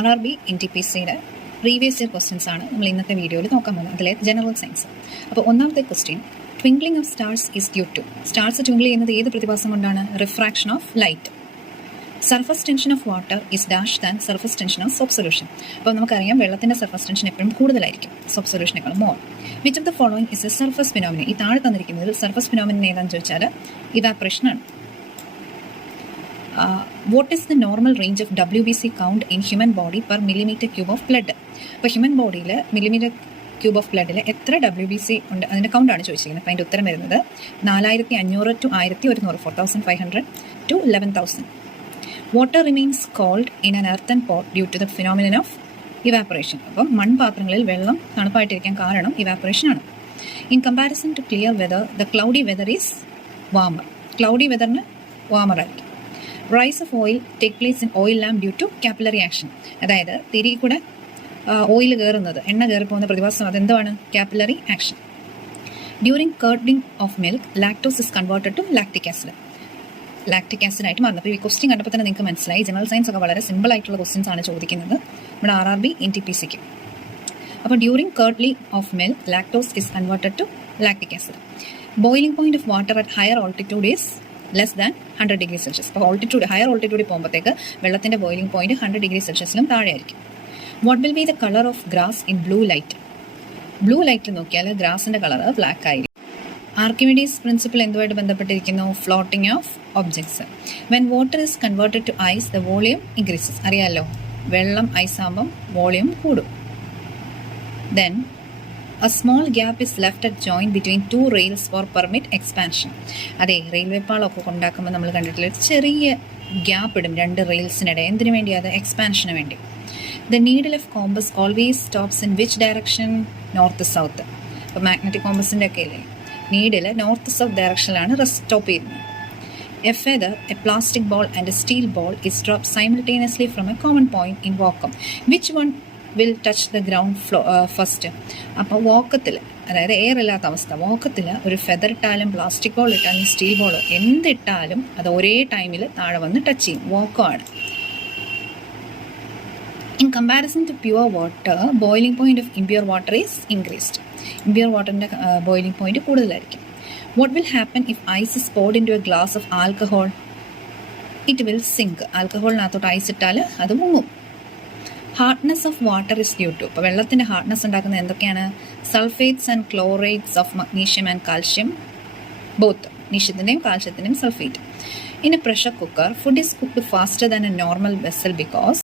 RRB NTPCയുടെ previous year questions ആണ് നമ്മൾ ഇന്നത്തെ വീഡിയോയിൽ നോക്കാൻ പോകുന്നത്. അതിലെ ജനറൽ സയൻസ്. അപ്പോൾ ഒന്നാമത്തെ question, twinkling of stars is due to. Stars twinkle ചെയ്യുന്നത് ഏത് പ്രതിഭാസം കൊണ്ടാണ്? Refraction of light. Surface tension of water is dash than surface tension of soap solution. അപ്പോൾ നമുക്കറിയാം വെള്ളത്തിൻ്റെ സർഫസ് ടെൻഷൻ എപ്പോഴും കൂടുതലായിരിക്കും സോപ്പ് സൊല്യൂഷനേക്കാൾ more. Which of the following is a surface phenomena. ഈ താഴെ തന്നിരിക്കുന്നതിൽ സർഫസ് ഫിനോമിന ഏതാണെന്ന് ചോദിച്ചാൽ ഇവാപ്പറേഷൻ ആണ്. What is the normal range of WBC count in human body per millimeter cube of blood? അപ്പോൾ human ബോഡിയിൽ മില്ലിമീറ്റർ ക്യൂബ് ഓഫ് ബ്ലഡിൽ എത്ര WBC ഉണ്ട് അതിൻ്റെ കൗണ്ടാണ് ചോദിച്ചിരിക്കുന്നത്. അപ്പോൾ അതിൻ്റെ ഉത്തരം വരുന്നത് 4500 to 1100, 4500 to 11,000. Water remains cold in an earthen pot due to the phenomenon of evaporation. അപ്പം മൺപാത്രങ്ങളിൽ വെള്ളം തണുപ്പായിട്ടിരിക്കാൻ കാരണം ഇവാപ്പറേഷൻ ആണ്. In comparison to clear weather the cloudy weather is warmer. Cloudy വെതറിന് വാമർ ആയിരിക്കും. Rise of oil take place in oil lamp due to capillary action. അതായത് തിരി കൂടെ ഓയിൽ കയറുന്നത്, എണ്ണ കയറി പോകുന്ന പ്രതിഭാസം, അതെന്താണ്? Capillary action. During curding of milk lactose is converted to lactic acid. Lactic acid ആയിട്ട് മാറുന്നത്. അപ്പോൾ ഈ ക്വസ്റ്റ്യൻ കണ്ടപ്പോൾ തന്നെ നിങ്ങൾക്ക് മനസ്സിലായി ജനറൽ സയൻസ് ഒക്കെ വളരെ സിമ്പിൾ ആയിട്ടുള്ള ക്വസ്റ്റ്യൻസ് ആണ് ചോദിക്കുന്നത് നമ്മുടെ RRB NTPCക്ക്. അപ്പോൾ during curding of milk lactose is converted to lactic acid. Boiling point of water at higher altitude is less than 100 degree Celsius. അപ്പോൾ ഹയർ ഓൾട്ടിറ്റ്യൂഡിൽ പോകുമ്പോഴത്തേക്ക് വെള്ളത്തിൻ്റെ ബോയിലിംഗ് പോയിന്റ് 100 ഡിഗ്രി സെൽഷ്യസിലും താഴെയായിരിക്കും. What will be the colour of grass in blue light? Blue ലൈറ്റിൽ നോക്കിയാൽ ഗ്രാസിൻ്റെ colour black ആയിരിക്കും. ആർക്കിമിഡീസ് പ്രിൻസിപ്പിൾ എന്തുമായിട്ട് ബന്ധപ്പെട്ടിരിക്കുന്നു? Floating of objects. When water is converted to ice the volume increases. അറിയാമല്ലോ, വെള്ളം ഐസ് ആകുമ്പം വോളിയം കൂടും. Then a small gap is left at joint between two rails for permit expansion. അതെ, railway പാളമൊക്കെ ഉണ്ടാക്കുമ്പോൾ നമ്മൾ കണ്ടിട്ടില്ല, ചെറിയ ഗ്യാപ്പ് ഇടും രണ്ട് റെയിൽസിനിടെ. എന്തിനു വേണ്ടി? അത് എക്സ്പാൻഷന് വേണ്ടി. The needle of compass always stops in which direction? North south. അപ്പോൾ മാഗ്നറ്റിക് കോമ്പസിൻ്റെ ഒക്കെ അല്ലേ, നീഡിൽ നോർത്ത് സൗത്ത് ഡയറക്ഷനിലാണ് സ്റ്റോപ്പ് ചെയ്യുന്നത്. A feather, a plastic ball and a steel ball is dropped simultaneously from a common point in vacuum. Which one will touch the ground first? അപ്പോൾ വാക്കത്തിൽ, അതായത് air ഇല്ലാത്ത അവസ്ഥ, വാക്കത്തിൽ ഒരു feather ഇട്ടാലും plastic ball ഇട്ടാലും steel ബോളോ എന്തിട്ടാലും അത് ഒരേ ടൈമിൽ താഴെ വന്ന് ടച്ച് ചെയ്യും. വാക്കമാണ്. In comparison to pure water boiling point of impure water is increased. Impure വാട്ടറിൻ്റെ ബോയിലിംഗ് പോയിന്റ് കൂടുതലായിരിക്കും. What will happen if ice is poured into a glass of alcohol? It will sink. ആൽക്കഹോളിനകത്തോട്ട് ice ഇട്ടാൽ അത് മുങ്ങും. Hardness of water is due to. അപ്പോൾ വെള്ളത്തിൻ്റെ hardness ഉണ്ടാക്കുന്നത് എന്തൊക്കെയാണ്? Sulphates and chlorates of magnesium and calcium, both മഗ്നീഷ്യത്തിൻ്റെയും കാൽഷ്യത്തിൻ്റെയും സൾഫേറ്റ്. In a pressure cooker food is cooked faster than a normal vessel because